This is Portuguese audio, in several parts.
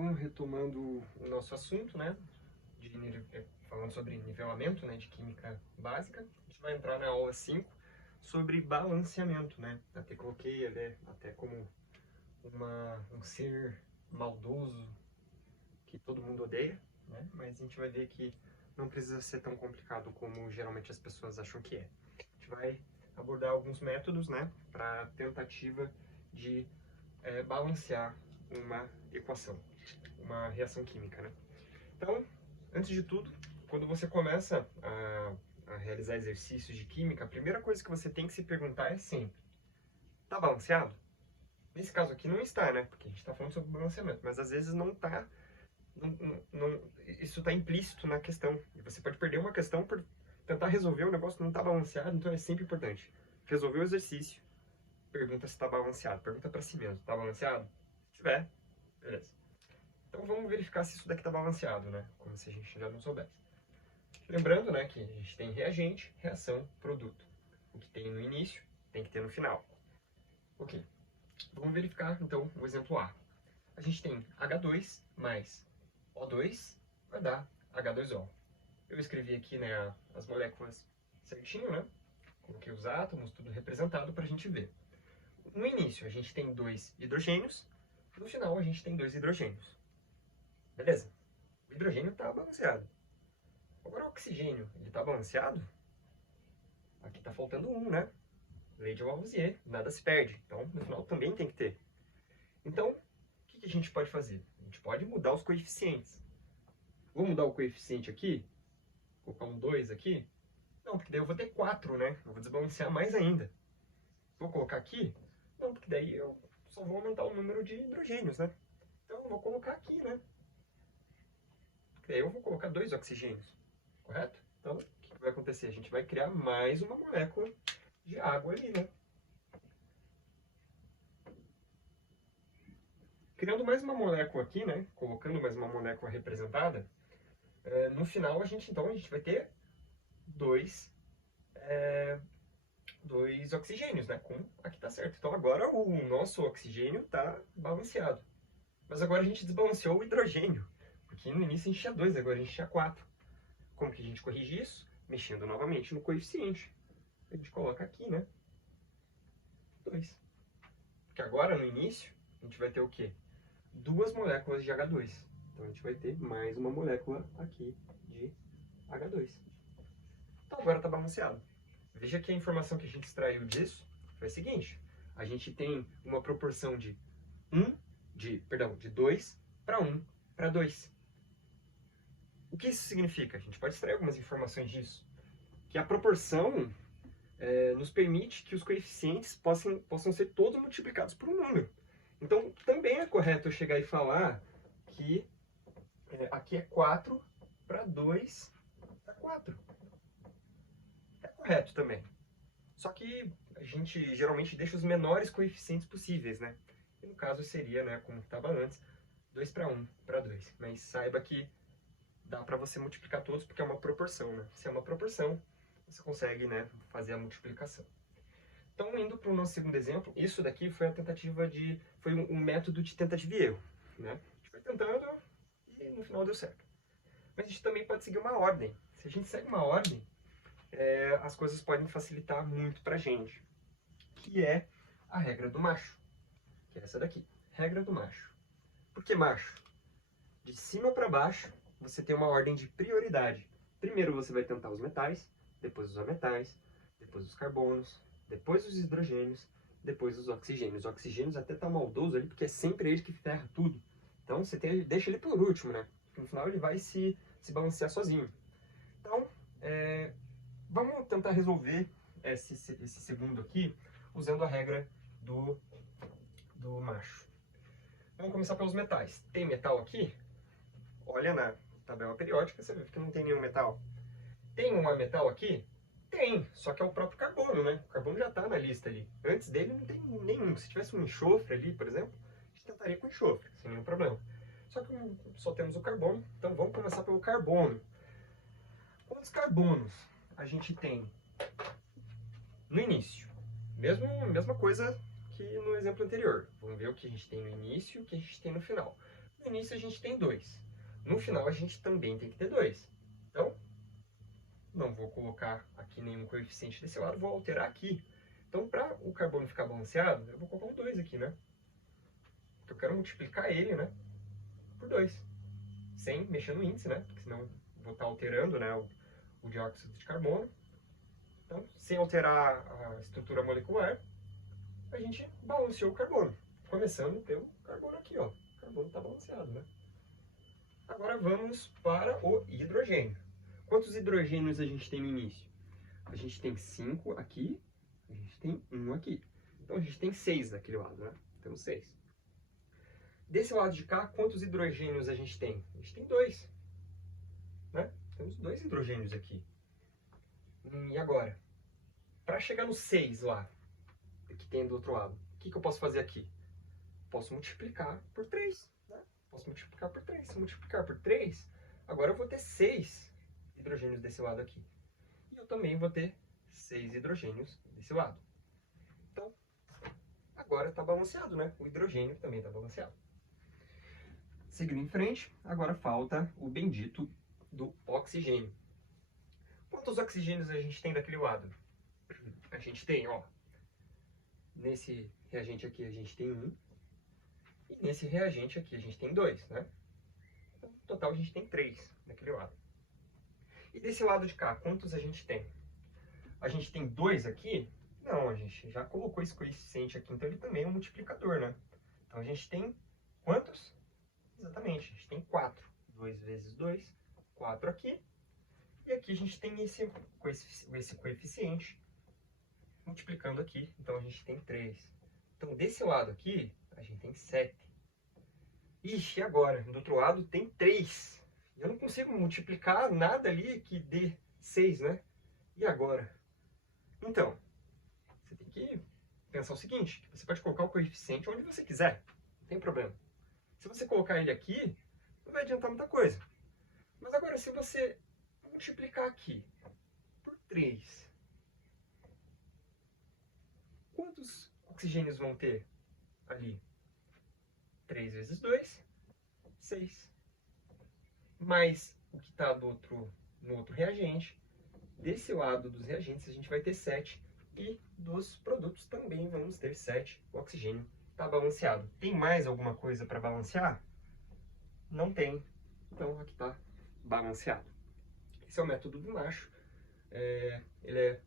Então, retomando o nosso assunto, né, falando sobre nivelamento, né, de química básica, a gente vai entrar na aula 5 sobre balanceamento, né. Até coloquei ele até como um ser maldoso que todo mundo odeia, né, mas a gente vai ver que não precisa ser tão complicado como geralmente as pessoas acham que é. A gente vai abordar alguns métodos, né, para tentativa de balancear uma equação, uma reação química, né? Então, antes de tudo, quando você começa a realizar exercícios de química, a primeira coisa que você tem que se perguntar é sempre: tá balanceado? Nesse caso aqui não está, né? Porque a gente está falando sobre balanceamento, mas às vezes não está, isso está implícito na questão. E você pode perder uma questão por tentar resolver o negócio que não está balanceado, então é sempre importante. Resolver o exercício, pergunta se está balanceado. Pergunta para si mesmo: está balanceado? Se tiver, beleza. Então vamos verificar se isso daqui está balanceado, né? Como se a gente já não soubesse. Lembrando, né, que a gente tem reagente, reação, produto. O que tem no início tem que ter no final. Ok. Vamos verificar então o exemplo A. A gente tem H2 mais O2 vai dar H2O. Eu escrevi aqui, né, as moléculas certinho, né? Coloquei os átomos, tudo representado para a gente ver. No início a gente tem 2 hidrogênios, no final a gente tem 2 hidrogênios. Beleza? O hidrogênio está balanceado. Agora o oxigênio, ele está balanceado? Aqui está faltando um, né? Lei de Lavoisier, nada se perde. Então, no final também tem que ter. Então, o que a gente pode fazer? A gente pode mudar os coeficientes. Vou mudar o coeficiente aqui? Colocar um 2 aqui? Não, porque daí eu vou ter 4, né? Eu vou desbalancear mais ainda. Vou colocar aqui? Não, porque daí eu só vou aumentar o número de hidrogênios, né? Então, eu vou colocar aqui, né? Porque daí eu vou colocar 2 oxigênios. Correto? Então, o que vai acontecer? A gente vai criar mais uma molécula de água ali, né? Criando mais uma molécula aqui, né? Colocando mais uma molécula representada, no final a gente vai ter dois oxigênios, né? Como aqui tá certo. Então agora o nosso oxigênio tá balanceado. Mas agora a gente desbalanceou o hidrogênio, porque no início a gente tinha 2, agora a gente tinha 4. Como que a gente corrige isso? Mexendo novamente no coeficiente. A gente coloca aqui, né? 2. Porque agora, no início, a gente vai ter o quê? 2 moléculas de H2. Então a gente vai ter mais uma molécula aqui de H2. Então agora está balanceado. Veja que a informação que a gente extraiu disso foi a seguinte: a gente tem uma proporção de 2 para 1 para 2. O que isso significa? A gente pode extrair algumas informações disso. Que a proporção nos permite que os coeficientes possam ser todos multiplicados por um número. Então, também é correto eu chegar e falar que aqui é 4 para 2 para 4. É correto também. Só que a gente geralmente deixa os menores coeficientes possíveis, né? E no caso seria, né, como estava antes, 2 para 1 para 2. Mas saiba que dá para você multiplicar todos porque é uma proporção, né? Se é uma proporção, você consegue, né, fazer a multiplicação. Então, indo para o nosso segundo exemplo, isso daqui foi foi um método de tentativa e erro, né? A gente foi tentando e no final deu certo. Mas a gente também pode seguir uma ordem. Se a gente segue uma ordem, as coisas podem facilitar muito para a gente, que é a regra do macho, que é essa daqui, regra do macho. Por que macho? De cima para baixo, você tem uma ordem de prioridade. Primeiro você vai tentar os metais, depois os ametais, depois os carbonos, depois os hidrogênios, depois os oxigênios. Os oxigênios até tá maldoso ali, porque é sempre ele que ferra tudo. Então você deixa ele por último, né? No final ele vai se balancear sozinho. Então, vamos tentar resolver esse segundo aqui usando a regra do macho. Vamos começar pelos metais. Tem metal aqui? Olha na tabela periódica, você vê que não tem nenhum metal. Tem um metal aqui? Tem, só que é o próprio carbono, né? O carbono já está na lista ali. Antes dele não tem nenhum. Se tivesse um enxofre ali, por exemplo, a gente tentaria com enxofre, sem nenhum problema. Só que só temos o carbono, então vamos começar pelo carbono. Quantos carbonos a gente tem no início? Mesma coisa que no exemplo anterior. Vamos ver o que a gente tem no início e o que a gente tem no final. No início a gente tem 2. No final a gente também tem que ter 2. Então, não vou colocar aqui nenhum coeficiente desse lado, vou alterar aqui. Então, para o carbono ficar balanceado, eu vou colocar um 2 aqui, né? Porque eu quero multiplicar ele, né, por 2. Sem mexer no índice, né? Porque senão vou estar alterando, né, o dióxido de carbono. Então, sem alterar a estrutura molecular, a gente balanceou o carbono. Começando pelo carbono aqui, ó. O carbono está balanceado, né? Agora vamos para o hidrogênio. Quantos hidrogênios a gente tem no início? A gente tem 5 aqui, a gente tem 1 aqui. Então a gente tem 6 daquele lado, né? Temos 6. Desse lado de cá, quantos hidrogênios a gente tem? A gente tem 2. Né? Temos 2 hidrogênios aqui. E agora? Para chegar no 6 lá, que tem do outro lado, o que eu posso fazer aqui? Posso multiplicar por 3. Né? Posso multiplicar por 3. Se eu multiplicar por 3, agora eu vou ter 6 hidrogênios desse lado aqui. E eu também vou ter 6 hidrogênios desse lado. Então, agora está balanceado, né? O hidrogênio também está balanceado. Seguindo em frente, agora falta o bendito do oxigênio. Quantos oxigênios a gente tem daquele lado? A gente tem, ó, nesse reagente aqui a gente tem 1, e nesse reagente aqui a gente tem 2, né? Então, no total a gente tem 3 daquele lado. E desse lado de cá, quantos a gente tem? A gente tem 2 aqui? Não, a gente já colocou esse coeficiente aqui, então ele também é um multiplicador, né? Então a gente tem quantos? Exatamente, a gente tem 4. 2 vezes 2, 4 aqui. E aqui a gente tem esse coeficiente multiplicando aqui, então a gente tem 3. Então desse lado aqui, a gente tem 7. Ixi, e agora? Do outro lado tem 3. Eu não consigo multiplicar nada ali que dê 6, né? E agora? Então, você tem que pensar o seguinte, que você pode colocar o coeficiente onde você quiser, não tem problema. Se você colocar ele aqui, não vai adiantar muita coisa. Mas agora, se você multiplicar aqui por 3, quantos oxigênios vão ter ali? 3 vezes 2, 6. Mais o que está no outro reagente. Desse lado dos reagentes a gente vai ter 7. E dos produtos também vamos ter 7. O oxigênio está balanceado. Tem mais alguma coisa para balancear? Não tem. Então aqui está balanceado. Esse é o método do Nacho. Ele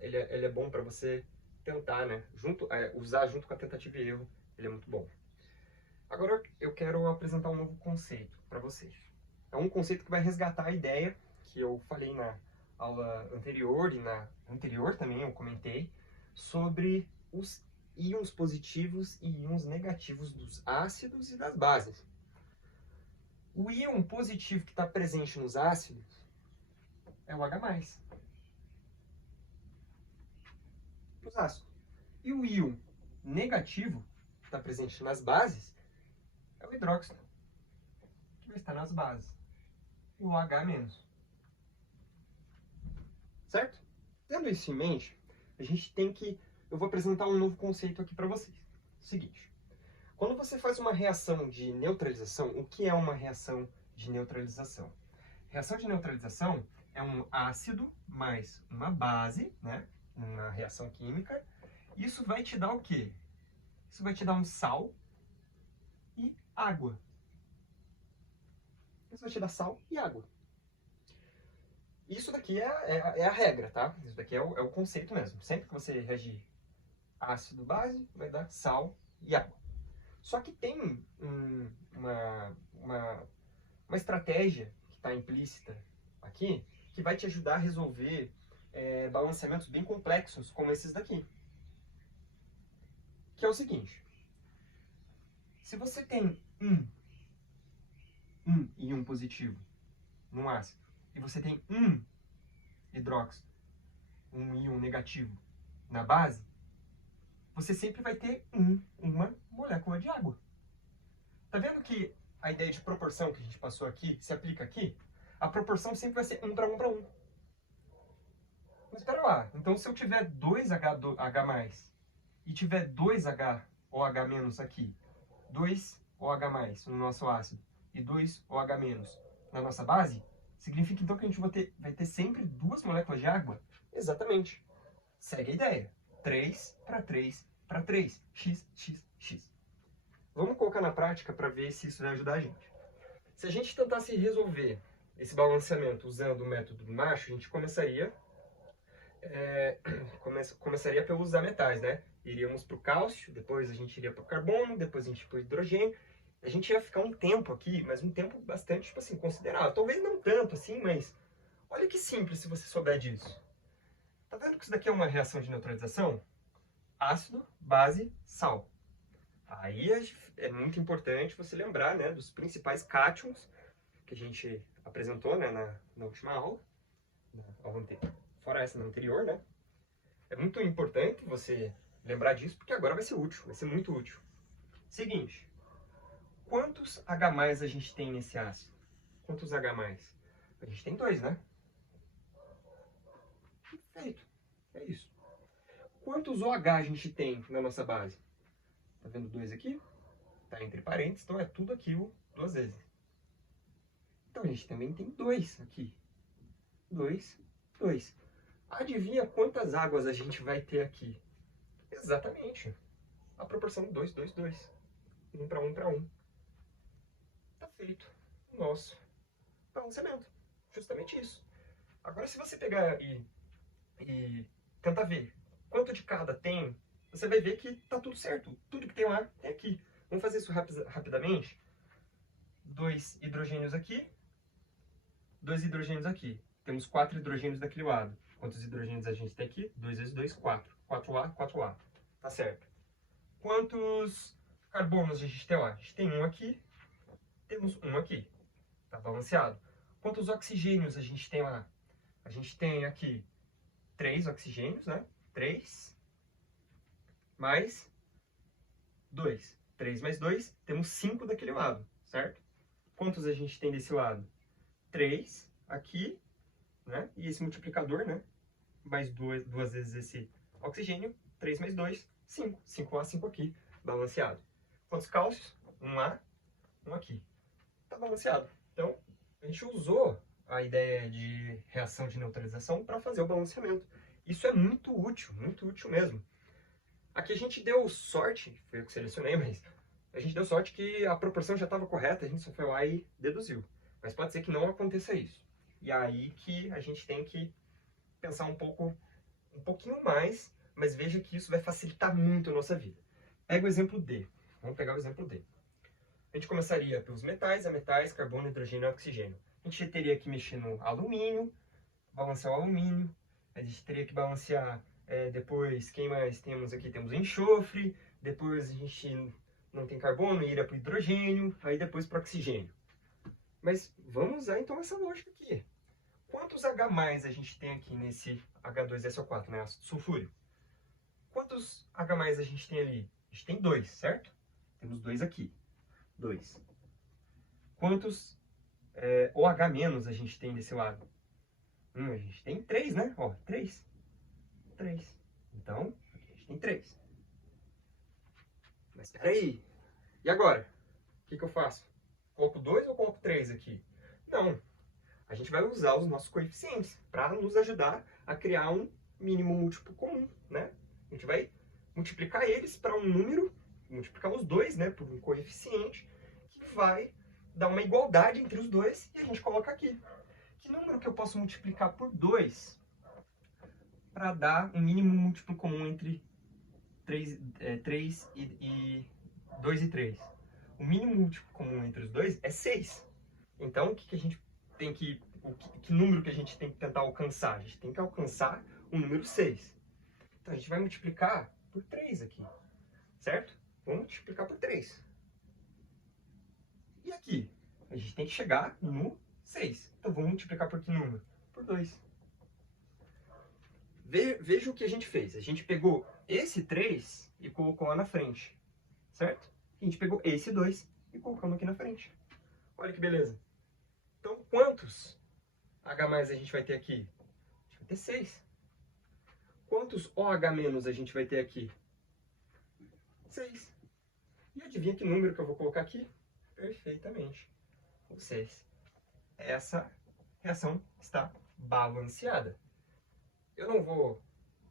é bom para você tentar, né? Usar junto com a tentativa e erro. Ele é muito bom. Agora eu quero apresentar um novo conceito para vocês. É um conceito que vai resgatar a ideia que eu falei na aula anterior e na anterior também eu comentei sobre os íons positivos e íons negativos dos ácidos e das bases. O íon positivo que está presente nos ácidos é o H+. Nos ácidos. E o íon negativo que está presente nas bases é o hidróxido, que vai estar nas bases. O H-. Certo? Tendo isso em mente, a gente tem que... Eu vou apresentar um novo conceito aqui para vocês. Seguinte. Quando você faz uma reação de neutralização, o que é uma reação de neutralização? Reação de neutralização é um ácido mais uma base, né? Uma reação química. Isso vai te dar o quê? Isso vai te dar um sal e água. Isso vai te dar sal e água. Isso daqui é a regra, tá? Isso daqui é o conceito mesmo. Sempre que você reagir ácido base, vai dar sal e água. Só que tem uma estratégia que está implícita aqui, que vai te ajudar a resolver balanceamentos bem complexos, como esses daqui. Que é o seguinte. Se você tem um íon positivo num ácido, e você tem um hidróxido, um íon negativo na base, você sempre vai ter uma molécula de água. Tá vendo que a ideia de proporção que a gente passou aqui, se aplica aqui? A proporção sempre vai ser 1 para 1 para 1. Mas espera lá, então se eu tiver 2H+ e tiver 2H ou H- aqui, 2 OH+, no nosso ácido, e 2 OH- na nossa base, significa então que a gente vai ter sempre duas moléculas de água? Exatamente. Segue a ideia. 3 para 3 para 3. X, X, X. Vamos colocar na prática para ver se isso vai ajudar a gente. Se a gente tentasse resolver esse balanceamento usando o método do Marshall, a gente começaria pelos ametais, né? Iríamos para o cálcio, depois a gente iria para o carbono, depois a gente para o hidrogênio. A gente ia ficar um tempo aqui, mas um tempo bastante, tipo assim, considerável. Talvez não tanto assim, mas olha que simples se você souber disso. Tá vendo que isso daqui é uma reação de neutralização? Ácido, base, sal. Aí é muito importante você lembrar, né, dos principais cátions que a gente apresentou, né, na última aula, fora essa na anterior, né? É muito importante você lembrar disso, porque agora vai ser útil, vai ser muito útil. Seguinte, quantos H+ a gente tem nesse ácido? Quantos H+? A gente tem 2, né? Perfeito, é isso. Quantos OH a gente tem na nossa base? Tá vendo 2 aqui? Tá entre parênteses, então é tudo aquilo 2 vezes. Então a gente também tem 2 aqui. 2, 2. Adivinha quantas águas a gente vai ter aqui? Exatamente. A proporção 2, 2, 2. 1 para 1 para 1. Tá feito o nosso balanceamento. Justamente isso. Agora, se você pegar e tentar ver quanto de cada tem, você vai ver que tá tudo certo. Tudo que tem lá tem aqui. Vamos fazer isso rapidamente. 2 hidrogênios aqui, 2 hidrogênios aqui. Temos 4 hidrogênios daquele lado. Quantos hidrogênios a gente tem aqui? 2 vezes 2, 4. 4A, 4A. Tá certo. Quantos carbonos a gente tem lá? A gente tem um aqui, temos um aqui. Tá balanceado. Quantos oxigênios a gente tem lá? A gente tem aqui 3 oxigênios, né? 3 mais 2. 3 mais 2, temos 5 daquele lado, certo? Quantos a gente tem desse lado? 3 aqui, né? E esse multiplicador, né? Mais duas vezes esse oxigênio. 3 mais 2, 5. 5A, 5 aqui, balanceado. Quantos cálcios? 1A, 1 aqui. Tá balanceado. Então, a gente usou a ideia de reação de neutralização para fazer o balanceamento. Isso é muito útil mesmo. Aqui a gente deu sorte, foi eu que selecionei, mas a gente deu sorte que a proporção já estava correta, a gente só foi lá e deduziu. Mas pode ser que não aconteça isso. E aí que a gente tem que pensar um pouquinho mais, mas veja que isso vai facilitar muito a nossa vida. Pega o exemplo D. Vamos pegar o exemplo D. A gente começaria pelos metais, ametais, carbono, hidrogênio e oxigênio. A gente teria que mexer no alumínio, balancear o alumínio. A gente teria que balancear depois, quem mais temos aqui? Temos enxofre. Depois a gente não tem carbono, iria para o hidrogênio. Aí depois para o oxigênio. Mas vamos usar então essa lógica aqui. Quantos H+ a gente tem aqui nesse H2SO4, né? Ácido sulfúrico? Quantos H+ a gente tem ali? A gente tem 2, certo? Temos 2 aqui. 2. Quantos OH- a gente tem desse lado? A gente tem 3, né? Ó, 3. 3. Então, aqui a gente tem 3. Mas espera aí. E agora? O que eu faço? Coloco 2 ou coloco 3 aqui? Não. A gente vai usar os nossos coeficientes para nos ajudar a criar um mínimo múltiplo comum, né? A gente vai multiplicar eles para um número, multiplicar os dois, né, por um coeficiente, que vai dar uma igualdade entre os dois e a gente coloca aqui. Que número que eu posso multiplicar por 2 para dar um mínimo múltiplo comum entre 2 e 3? O mínimo múltiplo comum entre os dois é 6. Então, o que a gente tem que número que a gente tem que tentar alcançar? A gente tem que alcançar o número 6. Então, a gente vai multiplicar por 3 aqui, certo? Vamos multiplicar por 3. E aqui? A gente tem que chegar no 6. Então, vamos multiplicar por que número? Por 2. Veja o que a gente fez. A gente pegou esse 3 e colocou lá na frente, certo? A gente pegou esse 2 e colocamos aqui na frente. Olha que beleza. Então, quantos H+ a gente vai ter aqui? A gente vai ter 6. Quantos OH- a gente vai ter aqui? 6. E adivinha que número que eu vou colocar aqui? Perfeitamente. O 6. Essa reação está balanceada. Eu não vou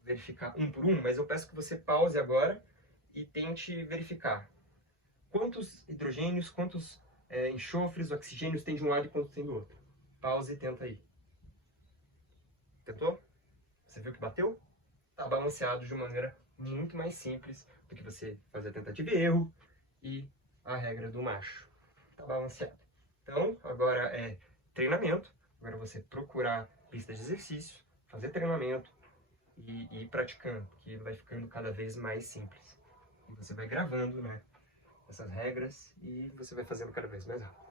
verificar um por um, mas eu peço que você pause agora e tente verificar quantos hidrogênios, quantos enxofres, oxigênios tem de um lado e quantos tem do outro. Pause e tenta aí. Tentou? Você viu que bateu? Está balanceado de uma maneira muito mais simples do que você fazer a tentativa e erro e a regra do macho. Está balanceado. Então, agora é treinamento. Agora você procurar pista de exercício, fazer treinamento e ir praticando, que vai ficando cada vez mais simples. E você vai gravando, né, essas regras e você vai fazendo cada vez mais rápido.